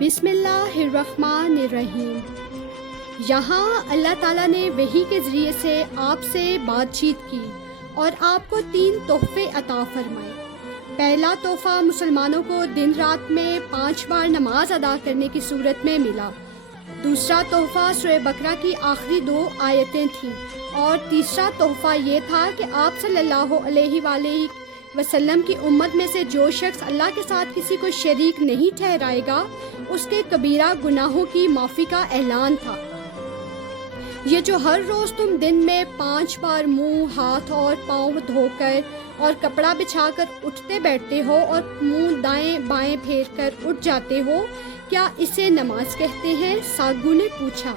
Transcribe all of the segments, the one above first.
بسم اللہ الرحمن الرحیم۔ یہاں اللہ تعالیٰ نے وحی کے ذریعے سے آپ سے بات چیت کی اور آپ کو 3 تحفے عطا فرمائے۔ پہلا تحفہ مسلمانوں کو دن رات میں 5 بار نماز ادا کرنے کی صورت میں ملا۔ دوسرا تحفہ سورہ بقرہ کی آخری 2 آیتیں تھیں، اور تیسرا تحفہ یہ تھا کہ آپ صلی اللہ علیہ وآلہ وسلم کی امت میں سے جو شخص اللہ کے ساتھ کسی کو شریک نہیں ٹھہرائے گا، اس کے کبیرہ گناہوں کی معافی کا اعلان تھا۔ یہ جو ہر روز تم دن میں 5 بار منہ، ہاتھ اور پاؤں دھو کر اور کپڑا بچھا کر اٹھتے بیٹھتے ہو اور منہ دائیں بائیں پھیر کر اٹھ جاتے ہو، کیا اسے نماز کہتے ہیں؟ ساگو نے پوچھا۔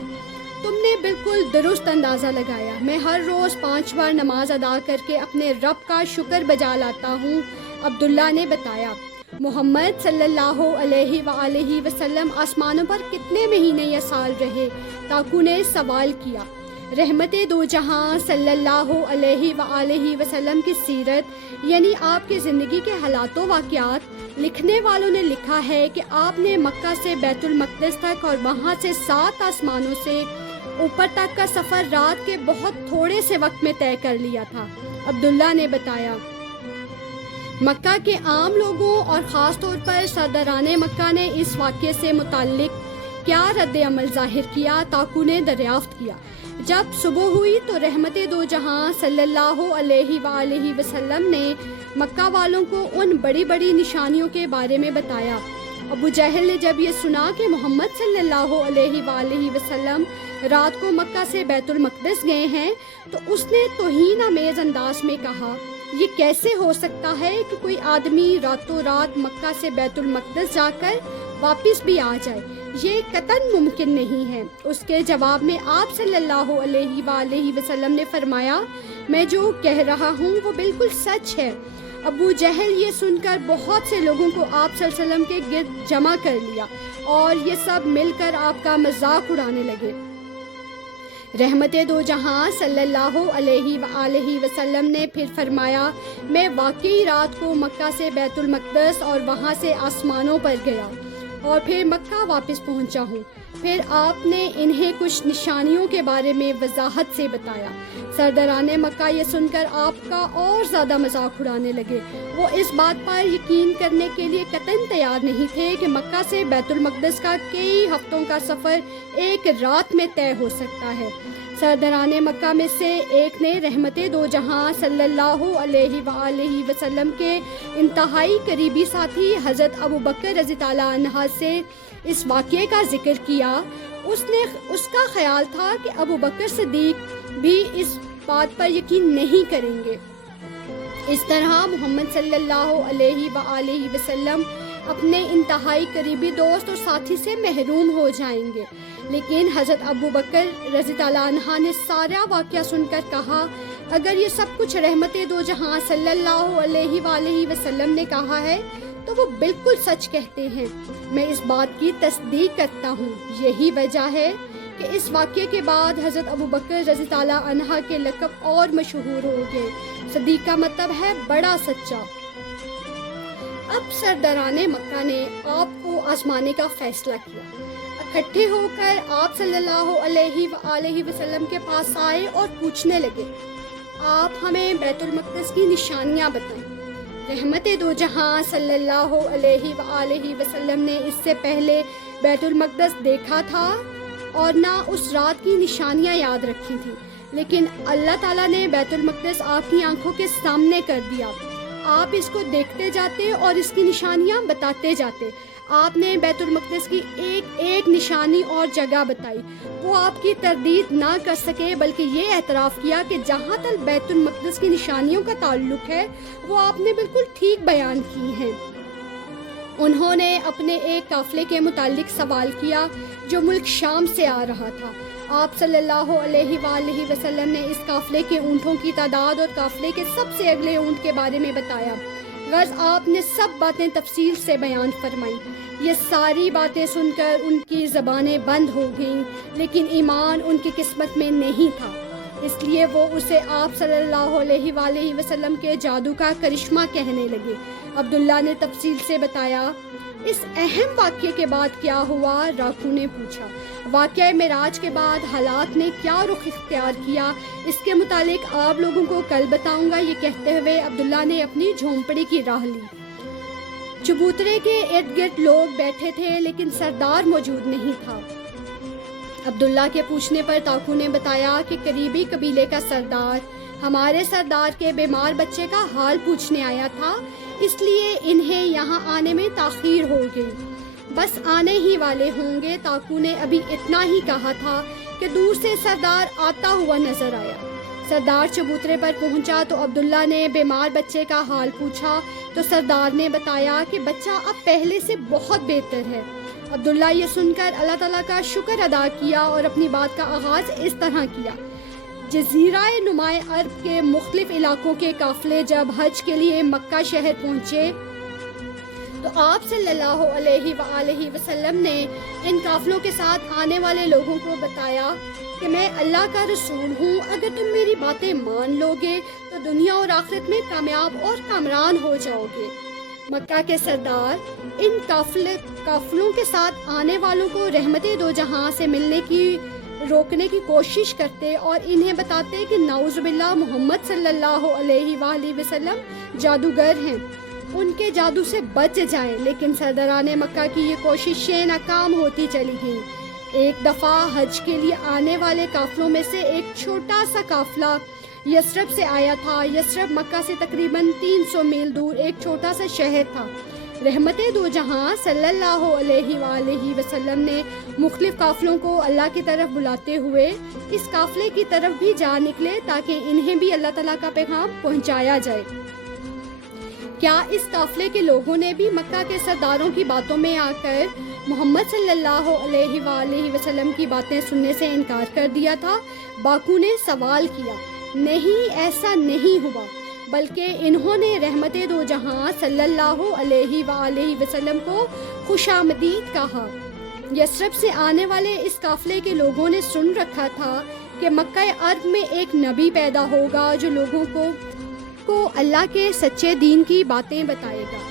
تم نے بالکل درست اندازہ لگایا، میں ہر روز 5 بار نماز ادا کر کے اپنے رب کا شکر بجا لاتا ہوں، عبداللہ نے بتایا۔ محمد صلی اللہ علیہ وآلہ وسلم آسمانوں پر کتنے مہینے یا سال رہے؟ تاکو نے سوال کیا۔ رحمت دو جہاں صلی اللہ علیہ وآلہ وسلم کی سیرت یعنی آپ کی زندگی کے حالات و واقعات لکھنے والوں نے لکھا ہے کہ آپ نے مکہ سے بیت المقدس تک اور وہاں سے 7 آسمانوں سے اوپر تک کا سفر رات کے بہت تھوڑے سے وقت میں طے کر لیا تھا، عبداللہ نے بتایا۔ مکہ کے عام لوگوں اور خاص طور پر سرداران مکہ نے اس واقعے سے متعلق کیا رد عمل ظاہر کیا؟ تاکو نے دریافت کیا۔ جب صبح ہوئی تو رحمت دو جہاں صلی اللہ علیہ وآلہ وسلم نے مکہ والوں کو ان بڑی بڑی نشانیوں کے بارے میں بتایا۔ ابو جہل نے جب یہ سنا کہ محمد صلی اللہ علیہ وآلہ وسلم رات کو مکہ سے بیت المقدس گئے ہیں، تو اس نے توہین آمیز انداز میں کہا، یہ کیسے ہو سکتا ہے کہ کوئی آدمی راتوں رات مکہ سے بیت المقدس جا کر واپس بھی آ جائے؟ یہ قطعاً ممکن نہیں ہے۔ اس کے جواب میں آپ صلی اللہ علیہ وآلہ وسلم نے فرمایا، میں جو کہہ رہا ہوں وہ بالکل سچ ہے۔ ابو جہل یہ سن کر بہت سے لوگوں کو آپ صلی اللہ علیہ وسلم کے گرد جمع کر لیا اور یہ سب مل کر آپ کا مذاق اڑانے لگے۔ رحمت دو جہاں صلی اللہ علیہ وآلہ وسلم نے پھر فرمایا، میں واقعی رات کو مکہ سے بیت المقدس اور وہاں سے آسمانوں پر گیا اور پھر مکہ واپس پہنچا ہوں۔ پھر آپ نے انہیں کچھ نشانیوں کے بارے میں وضاحت سے بتایا۔ سرداران مکہ یہ سن کر آپ کا اور زیادہ مذاق اڑانے لگے۔ وہ اس بات پر یقین کرنے کے لیے قطعاً تیار نہیں تھے کہ مکہ سے بیت المقدس کا کئی ہفتوں کا سفر ایک رات میں طے ہو سکتا ہے۔ سرداران مکہ میں سے ایک نے رحمت دو جہاں صلی اللہ علیہ وآلہ وسلم کے انتہائی قریبی ساتھی حضرت ابو بکر رضی اللہ عنہ سے اس واقعے کا ذکر کیا۔ اس کا خیال تھا کہ ابو بکر صدیق بھی اس بات پر یقین نہیں کریں گے۔ اس طرح محمد صلی اللہ علیہ وآلہ وسلم اپنے انتہائی قریبی دوست اور ساتھی سے محروم ہو جائیں گے۔ لیکن حضرت ابو بکر رضی اللہ عنہ نے سارا واقعہ سن کر کہا، اگر یہ سب کچھ رحمت دو جہاں صلی اللہ علیہ وآلہ وسلم نے کہا ہے تو وہ بالکل سچ کہتے ہیں۔ میں اس بات کی تصدیق کرتا ہوں۔ یہی وجہ ہے کہ اس واقعے کے بعد حضرت ابو بکر رضی اللہ عنہ کے لقب اور مشہور ہو گئے۔ صدیق کا مطلب ہے بڑا سچا۔ اب سرداران مکہ نے آپ کو آزمانے کا فیصلہ کیا۔ اکٹھے ہو کر آپ صلی اللہ علیہ وآلہ وسلم کے پاس آئے اور پوچھنے لگے، آپ ہمیں بیت المقدس کی نشانیاں بتائیں۔ رحمت دو جہاں صلی اللہ علیہ وآلہ وسلم نے اس سے پہلے بیت المقدس دیکھا تھا اور نہ اس رات کی نشانیاں یاد رکھی تھیں، لیکن اللہ تعالیٰ نے بیت المقدس آپ کی آنکھوں کے سامنے کر دیا۔ آپ اس کو دیکھتے جاتے اور اس کی نشانیاں بتاتے جاتے۔ آپ نے بیت المقدس کی ایک ایک نشانی اور جگہ بتائی۔ وہ آپ کی تردید نہ کر سکے، بلکہ یہ اعتراف کیا کہ جہاں تک بیت المقدس کی نشانیوں کا تعلق ہے وہ آپ نے بالکل ٹھیک بیان کی ہیں۔ انہوں نے اپنے ایک قافلے کے متعلق سوال کیا جو ملک شام سے آ رہا تھا۔ آپ صلی اللہ علیہ وآلہ وسلم نے اس قافلے کے اونٹوں کی تعداد اور قافلے کے سب سے اگلے اونٹ کے بارے میں بتایا۔ غرض آپ نے سب باتیں تفصیل سے بیان فرمائی۔ یہ ساری باتیں سن کر ان کی زبانیں بند ہو گئیں، لیکن ایمان ان کی قسمت میں نہیں تھا، اس لیے وہ اسے آپ صلی اللہ علیہ وآلہ وسلم کے جادو کا کرشمہ کہنے لگے۔ عبداللہ نے تفصیل سے بتایا، اس اہم واقعے کے بعد کیا ہوا؟ راکو نے پوچھا۔ واقعہ معراج کے بعد حالات نے کیا رخ اختیار کیا، اس کے متعلق آپ لوگوں کو کل بتاؤں گا۔ یہ کہتے ہوئے عبداللہ نے اپنی جھونپڑی کی راہ لی۔ چبوترے کے ارد گرد لوگ بیٹھے تھے لیکن سردار موجود نہیں تھا۔ عبداللہ کے پوچھنے پر تاکو نے بتایا کہ قریبی قبیلے کا سردار ہمارے سردار کے بیمار بچے کا حال پوچھنے آیا تھا، اس لیے انہیں یہاں آنے میں تاخیر ہو گئی، بس آنے ہی والے ہوں گے۔ تاکو نے ابھی اتنا ہی کہا تھا کہ دور سے سردار آتا ہوا نظر آیا۔ سردار چبوترے پر پہنچا تو عبداللہ نے بیمار بچے کا حال پوچھا تو سردار نے بتایا کہ بچہ اب پہلے سے بہت بہتر ہے۔ عبداللہ یہ سن کر اللہ تعالیٰ کا شکر ادا کیا اور اپنی بات کا آغاز اس طرح کیا۔ جزیرہ نمائے عرب کے مختلف علاقوں کے قافلے جب حج کے لیے مکہ شہر پہنچے تو آپ صلی اللہ علیہ وآلہ وسلم نے ان قافلوں کے ساتھ آنے والے لوگوں کو بتایا کہ میں اللہ کا رسول ہوں، اگر تم میری باتیں مان لو گے تو دنیا اور آخرت میں کامیاب اور کامران ہو جاؤ گے۔ مکہ کے سردار ان قافلوں کے ساتھ آنے والوں کو رحمت دو جہاں سے ملنے کی روکنے کی کوشش کرتے اور انہیں بتاتے کہ نعوذ باللہ محمد صلی اللہ علیہ وآلہ وسلم جادوگر ہیں، ان کے جادو سے بچ جائیں، لیکن سرداران مکہ کی یہ کوششیں ناکام ہوتی چلی گئیں۔ ایک دفعہ حج کے لیے آنے والے قافلوں میں سے ایک چھوٹا سا قافلہ یثرب سے آیا تھا۔ یثرب مکہ سے تقریباً 300 میل دور ایک چھوٹا سا شہر تھا۔ رحمت دو جہاں صلی اللہ علیہ وآلہ وسلم نے مختلف قافلوں کو اللہ کی طرف بلاتے ہوئے اس قافلے کی طرف بھی جا نکلے تاکہ انہیں بھی اللہ تعالیٰ کا پیغام پہنچایا جائے۔ کیا اس قافلے کے لوگوں نے بھی مکہ کے سرداروں کی باتوں میں آ کر محمد صلی اللہ علیہ وآلہ وسلم کی باتیں سننے سے انکار کر دیا تھا؟ باکو نے سوال کیا۔ نہیں، ایسا نہیں ہوا، بلکہ انہوں نے رحمت دو جہاں صلی اللہ علیہ وآلہ وسلم کو خوش آمدید کہا۔ یثرب سے آنے والے اس قافلے کے لوگوں نے سن رکھا تھا کہ مکہ عرب میں ایک نبی پیدا ہوگا جو لوگوں کو اللہ کے سچے دین کی باتیں بتائے گا۔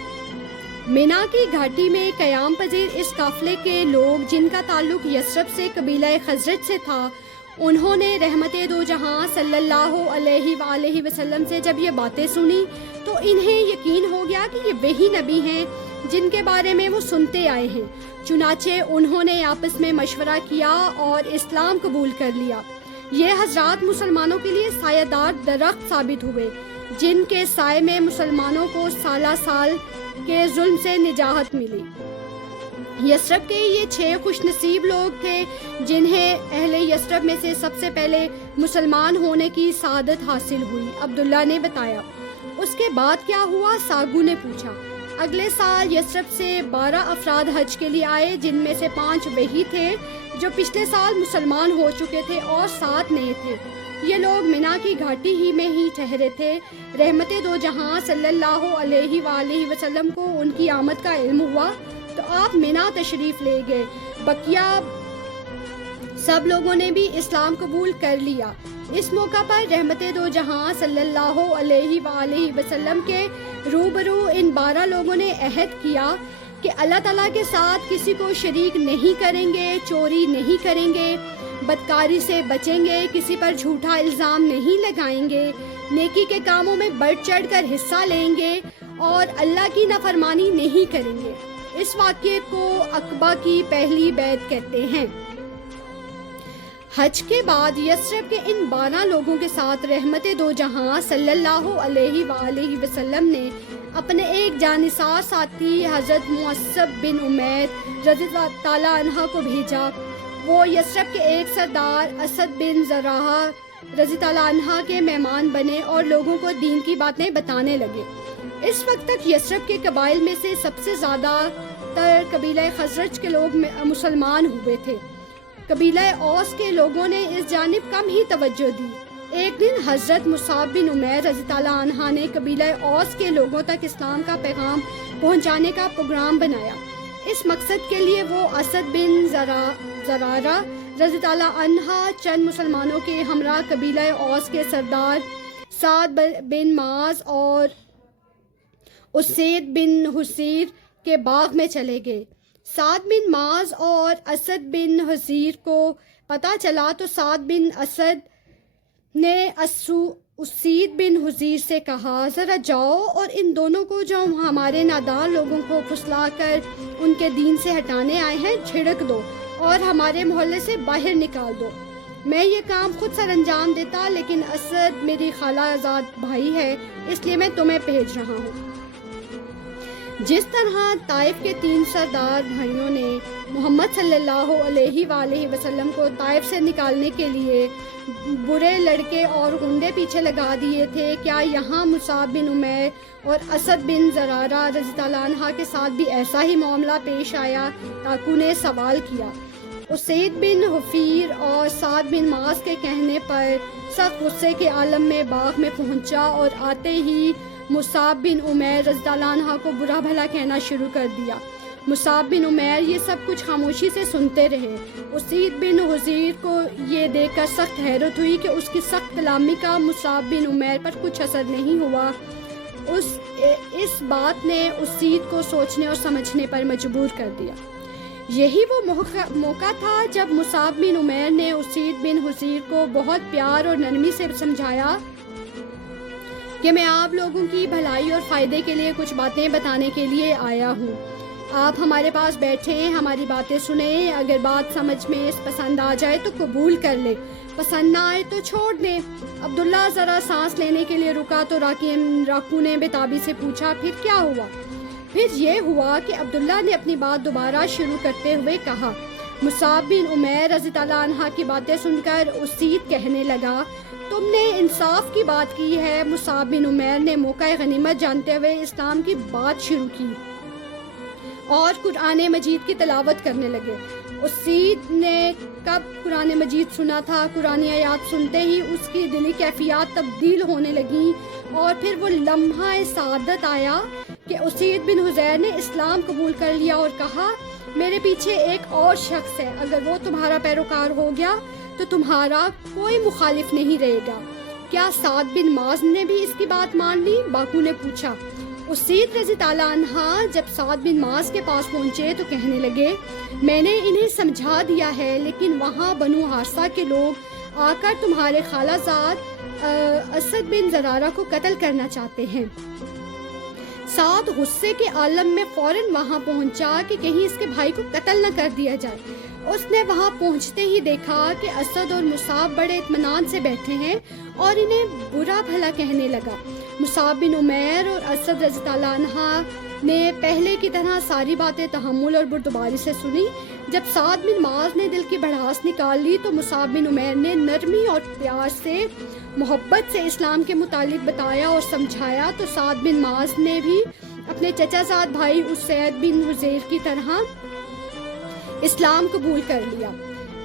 مینا کی گھاٹی میں قیام پذیر اس قافلے کے لوگ جن کا تعلق یثرب سے قبیلہ خزرج سے تھا، انہوں نے رحمت دو جہاں صلی اللہ علیہ وآلہ وسلم سے جب یہ باتیں سنی تو انہیں یقین ہو گیا کہ یہ وہی نبی ہیں جن کے بارے میں وہ سنتے آئے ہیں۔ چنانچہ انہوں نے آپس میں مشورہ کیا اور اسلام قبول کر لیا۔ یہ حضرات مسلمانوں کے لیے سایہ دار درخت ثابت ہوئے جن کے سائے میں مسلمانوں کو سالہ سال کے ظلم سے نجات ملی۔ یثرب کے یہ 6 خوش نصیب لوگ تھے جنہیں اہل یثرب میں سے سب سے پہلے مسلمان ہونے کی سعادت حاصل ہوئی۔ عبداللہ نے بتایا۔ اس کے بعد کیا ہوا؟ ساگو نے پوچھا۔ اگلے سال یثرب سے 12 افراد حج کے لیے آئے، جن میں سے 5 وہی تھے جو پچھلے سال مسلمان ہو چکے تھے اور 7 نئے تھے۔ یہ لوگ مینا کی گھاٹی ہی میں ہی ٹھہرے تھے۔ رحمت دو جہاں صلی اللہ علیہ وآلہ وسلم کو ان کی آمد کا علم ہوا تو آپ مینا تشریف لے گئے۔ بقیہ سب لوگوں نے بھی اسلام قبول کر لیا۔ اس موقع پر رحمت دو جہاں صلی اللہ علیہ وآلہ وسلم کے روبرو ان 12 لوگوں نے عہد کیا کہ اللہ تعالیٰ کے ساتھ کسی کو شریک نہیں کریں گے، چوری نہیں کریں گے، بدکاری سے بچیں گے، کسی پر جھوٹا الزام نہیں لگائیں گے، نیکی کے کاموں میں بڑھ چڑھ کر حصہ لیں گے اور اللہ کی نافرمانی نہیں کریں گے۔ اس واقعے کو عقبہ کی پہلی بیعت کہتے ہیں۔ حج کے بعد یثرب کے ان 12 لوگوں کے ساتھ رحمت دو جہاں صلی اللہ علیہ وآلہ وسلم نے اپنے ایک جانثار ساتھی حضرت معصب بن عمیر رضی تعالیٰ عنہ کو بھیجا۔ وہ یثرب کے ایک سردار اسد بن زراحہ رضی تعالیٰ عنہ کے مہمان بنے اور لوگوں کو دین کی باتیں بتانے لگے۔ اس وقت تک یثرب کے قبائل میں سے سب سے زیادہ تر قبیلہ خزرج کے لوگ مسلمان ہوئے تھے۔ قبیلہ اوس کے لوگوں نے اس جانب کم ہی توجہ دی۔ ایک دن حضرت مصعب بن عمیر رضی تعالیٰ عنہ نے قبیلہ اوس کے لوگوں تک اسلام کا پیغام پہنچانے کا پروگرام بنایا۔ اس مقصد کے لیے وہ اسد بن زرارہ رضی تعالیٰ عنہ چند مسلمانوں کے ہمراہ قبیلہ اوس کے سردار سعد بن معاذ اور اسید بن حسیر کے باغ میں چلے گئے۔ سعد بن معاذ اور اسد بن حضیر کو پتہ چلا تو سعد بن اسد نے اسید بن حضیر سے کہا، ذرا جاؤ اور ان دونوں کو جو ہمارے نادان لوگوں کو پھسلا کر ان کے دین سے ہٹانے آئے ہیں جھڑک دو اور ہمارے محلے سے باہر نکال دو۔ میں یہ کام خود سر انجام دیتا، لیکن اسد میری خالہ زاد بھائی ہے، اس لیے میں تمہیں بھیج رہا ہوں۔ جس طرح طائف کے 3 سردار بھائیوں نے محمد صلی اللہ علیہ وآلہ وسلم کو طائف سے نکالنے کے لیے برے لڑکے اور غنڈے پیچھے لگا دیے تھے، کیا یہاں مصعب بن عمیر اور اسد بن زرارہ رضی اللہ عنہ کے ساتھ بھی ایسا ہی معاملہ پیش آیا؟ ڈاکو نے سوال کیا۔ اسید بن حفیر اور سعد بن معاذ کے کہنے پر سخت غصے کے عالم میں باغ میں پہنچا اور آتے ہی مصعب بن عمیر رضی اللہ عنہ کو برا بھلا کہنا شروع کر دیا۔ مصعب بن عمیر یہ سب کچھ خاموشی سے سنتے رہے۔ اسید بن حضیر کو یہ دیکھ کر سخت حیرت ہوئی کہ اس کی سخت کلامی کا مصعب بن عمیر پر کچھ اثر نہیں ہوا۔ اس بات نے اسید کو سوچنے اور سمجھنے پر مجبور کر دیا۔ یہی وہ موقع تھا جب مصعب بن عمیر نے اسید بن حضیر کو بہت پیار اور نرمی سے سمجھایا کہ میں آپ لوگوں کی بھلائی اور فائدے کے لیے کچھ باتیں بتانے کے لیے آیا ہوں۔ آپ ہمارے پاس بیٹھیں، ہماری باتیں سنیں، اگر بات سمجھ میں پسند آ جائے تو قبول کر لیں، پسند نہ آئے تو چھوڑ دیں۔ عبداللہ ذرا سانس لینے کے لیے رکا تو راکو نے بےتابی سے پوچھا، پھر کیا ہوا؟ پھر یہ ہوا کہ عبداللہ نے اپنی بات دوبارہ شروع کرتے ہوئے کہا۔ مصعب بن عمیر رضی اللہ عنہ کی باتیں سن کر اسید کہنے لگا، تم نے انصاف کی بات کی ہے۔ مصعب بن عمیر نے موقع غنیمت جانتے ہوئے اسلام کی بات شروع کی اور قرآن مجید کی تلاوت کرنے لگے۔ اسید نے کب قرآن مجید سنا تھا، قرآن آیات سنتے ہی اس کی دلی کیفیات تبدیل ہونے لگیں اور پھر وہ لمحہ سعادت آیا کہ اسید بن حضیر نے اسلام قبول کر لیا اور کہا، میرے پیچھے ایک اور شخص ہے، اگر وہ تمہارا پیروکار ہو گیا تو تمہارا کوئی مخالف نہیں رہے گا۔ کیا سعد بن معاذ نے بھی اس کی بات مان لی؟ باکو نے پوچھا۔ اسید رضی اللہ عنہ جب سعد بن معاذ کے پاس پہنچے تو کہنے لگے، میں نے انہیں سمجھا دیا ہے، لیکن وہاں بنو حارثہ کے لوگ آ کر تمہارے خالہ زاد اسد بن زرارہ کو قتل کرنا چاہتے ہیں۔ سعد غصے کے عالم میں فوراً وہاں پہنچا کہ کہیں اس کے بھائی کو قتل نہ کر دیا جائے۔ اس نے وہاں پہنچتے ہی دیکھا کہ اسد اور مصعب بڑے اطمینان سے بیٹھے ہیں اور انہیں برا بھلا کہنے لگا۔ مصعب بن عمیر اور اسد رضی اللہ عنہ نے پہلے کی طرح ساری باتیں تحمل اور بردباری سے سنی۔ جب سعد بن معاذ نے دل کی بھڑاس نکال لی تو مصعب بن عمیر نے نرمی اور پیار سے محبت سے اسلام کے متعلق بتایا اور سمجھایا تو سعد بن معاذ نے بھی اپنے چچا زاد بھائی اسید بن حضیر کی طرح اسلام قبول کر لیا۔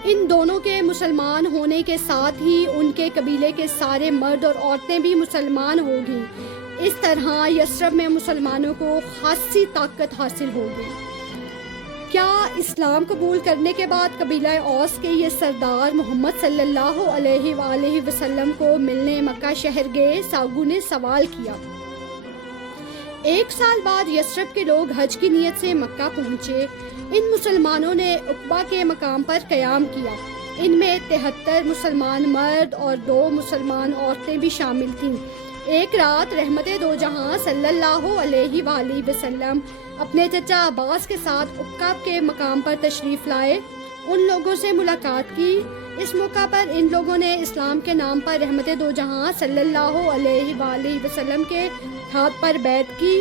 ان دونوں کے مسلمان ہونے کے ساتھ ہی ان کے قبیلے کے سارے مرد اور عورتیں بھی مسلمان ہو گئیں۔ اس طرح یثرب میں مسلمانوں کو خاصی طاقت حاصل ہو گئی۔ کیا اسلام قبول کرنے کے بعد قبیلہ اوس کے یہ سردار محمد صلی اللہ علیہ وآلہ وسلم کو ملنے مکہ شہر گئے؟ ساگو نے سوال کیا۔ 1 سال بعد یثرب کے لوگ حج کی نیت سے مکہ پہنچے۔ ان مسلمانوں نے عقبہ کے مقام پر قیام کیا۔ ان میں 73 مسلمان مرد اور 2 مسلمان عورتیں بھی شامل تھیں۔ ایک رات رحمت دو جہاں صلی اللہ علیہ وآلہ وسلم اپنے چچا عباس کے ساتھ عقبہ کے مقام پر تشریف لائے، ان لوگوں سے ملاقات کی۔ اس موقع پر ان لوگوں نے اسلام کے نام پر رحمت دو جہاں صلی اللہ علیہ وآلہ وسلم کے ہاتھ پر بیعت کی۔